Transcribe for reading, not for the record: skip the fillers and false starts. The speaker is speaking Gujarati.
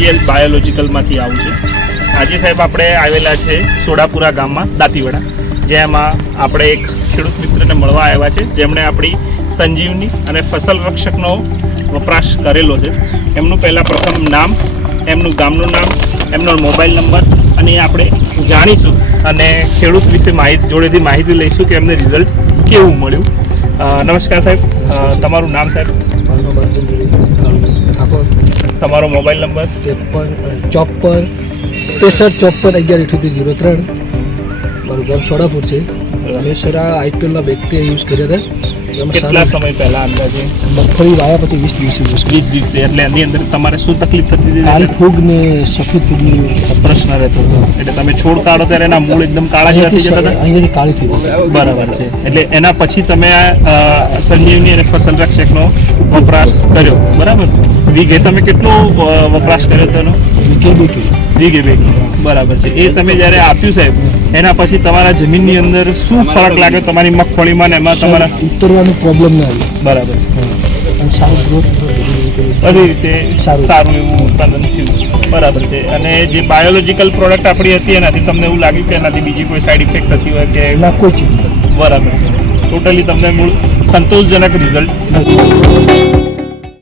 બીપીએલ બાયોલોજિકલમાંથી આવું છું. આજે સાહેબ આપણે આવેલા છે સોડાપુરા ગામમાં દાંતીવાડા, જેમાં આપણે એક ખેડૂત મિત્રને મળવા આવ્યા છે, જેમણે આપણી સંજીવની અને ફસલ રક્ષકનો વપરાશ કરેલો છે. એમનું પહેલાં પ્રથમ નામ, એમનું ગામનું નામ, એમનો મોબાઈલ નંબર અને આપણે જાણીશું અને ખેડૂત વિશે જોડેથી માહિતી લઈશું કે એમને રિઝલ્ટ કેવું મળ્યું. નમસ્કાર સાહેબ, તમારું નામ સાહેબ? તમારો મોબાઈલ નંબર? 53 મારું ગામ સોડાપુર છે. મેં સર આ આઈપીએલના બેક્ટેરિયા યુઝ કર્યા હતા. કેટલા સમય પહેલા અંદાજે? મગફળી વાયા પછી 20 દિવસે. એટલે એની અંદર તમારે શું તકલીફ થતી હતી? કાળી ફૂગ ને સફેદ ફૂગની પ્રશ્ન રહેતો હતો. એટલે તમે છોડ કાઢો ત્યારે એના મૂળ એકદમ કાળા જેવા થઈ જતા હતા? અહીંયાથી કાળી થઈ ગઈ. બરાબર છે. એટલે એના પછી તમે સંજીવની અને ફસલ રક્ષકનો વપરાશ કર્યો, બરાબર? વીઘે તમે કેટલો વપરાશ કર્યો તેનો? વીઘે 2 કિલો. બરાબર છે. એ તમે જ્યારે આપ્યું સાહેબ, એના પછી તમારા જમીનની અંદર શું ફરક લાગ્યો તમારી મગફળીમાં ને એમાં? તમારા ઉતરવાનું પ્રોબ્લેમ ન આવ્યો. બરાબર છે. અને સારું ગ્રોથ બધી રીતે સારું એવું ઉત્પાદન થયું. બરાબર છે. અને જે બાયોલોજિકલ પ્રોડક્ટ આપણી હતી એનાથી તમને એવું લાગ્યું કે એનાથી બીજી કોઈ સાઈડ ઇફેક્ટ થતી હોય કે? ના, કોઈ ચીજ. બરાબર છે. ટોટલી તમને મૂળ સંતોષજનક રિઝલ્ટ નથી.